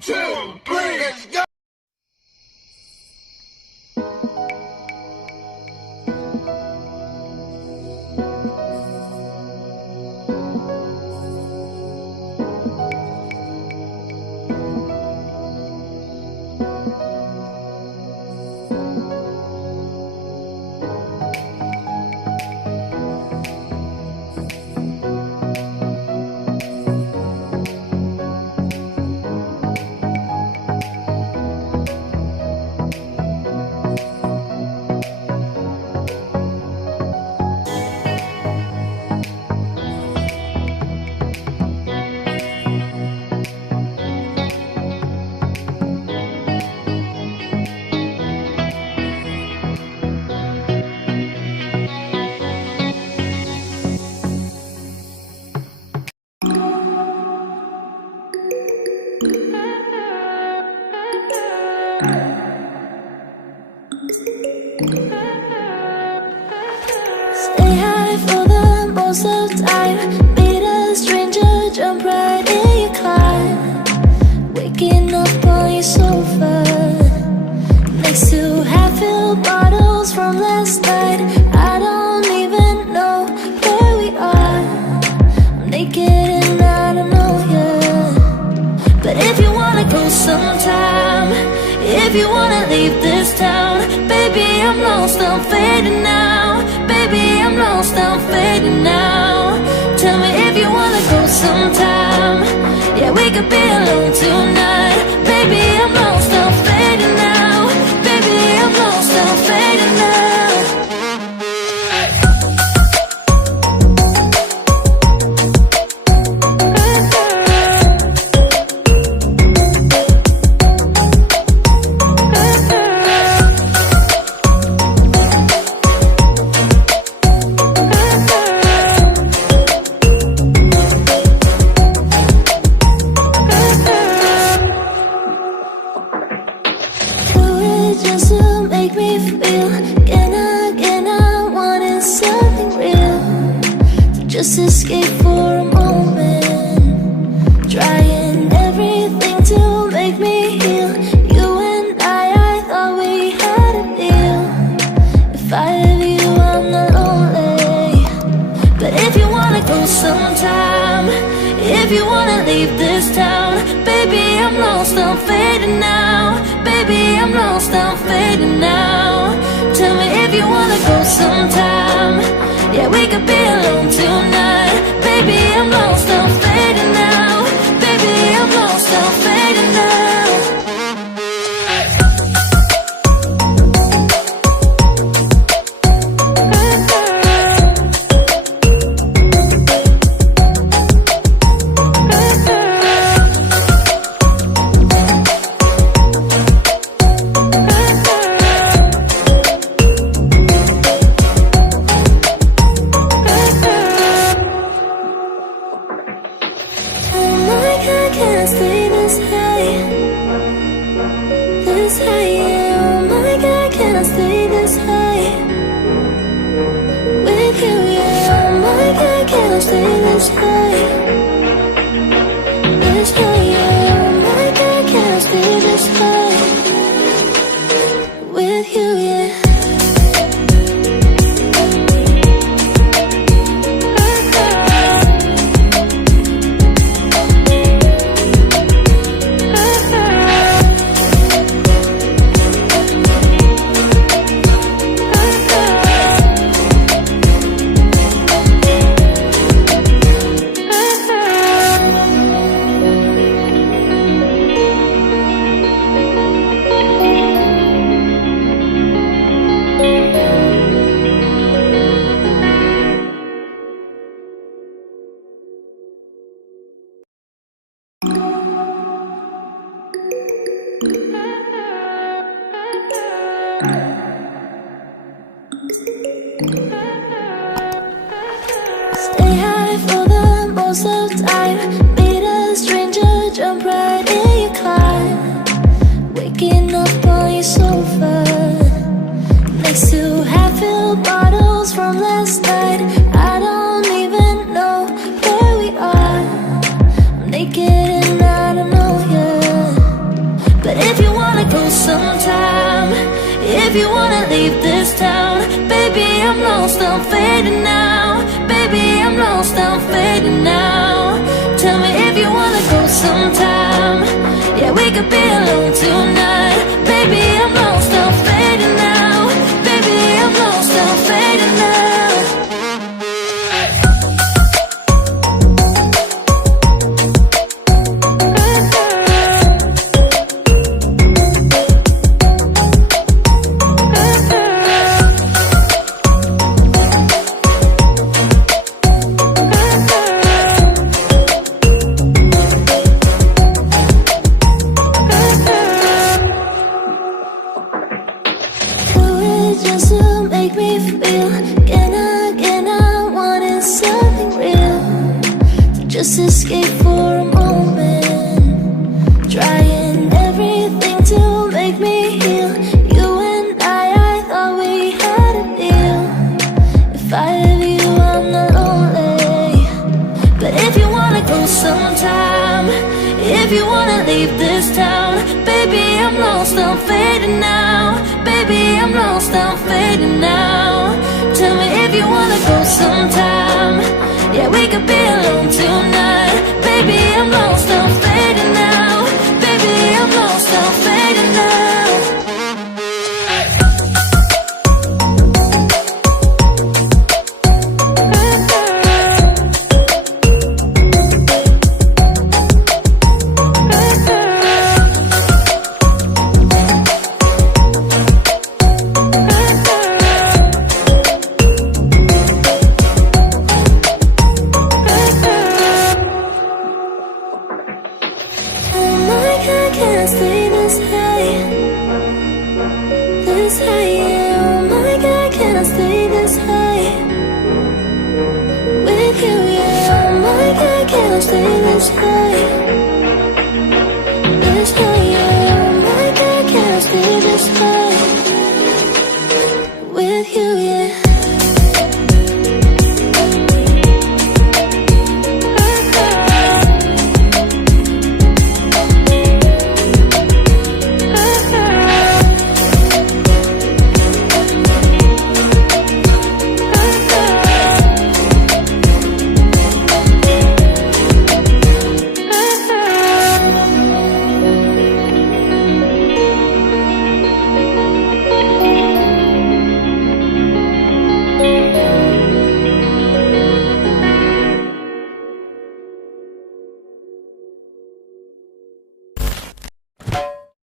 2, 3, let's go! Stay high for the most of the time. Meet a stranger, jump right in your car. Waking up on your sofa next to half-filled bottles from last night. I don't even know where we are. I'm naked and I don't know you. But if you wanna go sometime, if you wanna leave this town, baby, I'm lost, I'm fading now. Baby, I'm lost, I'm fading now. Tell me if you wanna go sometime. Yeah, we could be alone tonight. Baby, I'm lost, I'm fading now. Baby, I'm lost, I'm fading now. Just to make me feel again I wanted something real to just escape for a moment, trying everything to make me heal. You and I thought we had a deal. If I have you, I'm not lonely. But if you wanna go sometime, if you wanna leave this town, baby, I'm lost, I'm fading now. Baby, I'm lost, I'm fading now. Tell me if you wanna go sometime. Yeah, we could be alone tonight. Baby, I'm lost, I'm fading now. Baby, I'm lost, I'm fading now. if you wanna leave this town, baby, I'm lost, I'm fading now. Baby, I'm lost, I'm fading now. Tell me if you wanna go sometime. Yeah, we could be alone tonight. Baby, I'm lost, I'm fading now. Baby, I'm lost, I'm fading now. Just to make me feel again I wanted something real to just escape for a moment, trying everything to make me heal. You and I thought we had a deal. If I have you, I'm not lonely. But if you wanna go sometime, if you wanna leave this town, baby, I'm lost, I'm fading now. Baby, I'm lost, I'm fading now. Tell me if you wanna go sometime. Yeah, we could be alone tonight. Baby, I'm lost, I'm fading now. Baby, I'm lost, I'm fading now. Can't stay this high, yeah. Oh my God, can I stay this high with you, yeah. Oh my God, can I stay this high?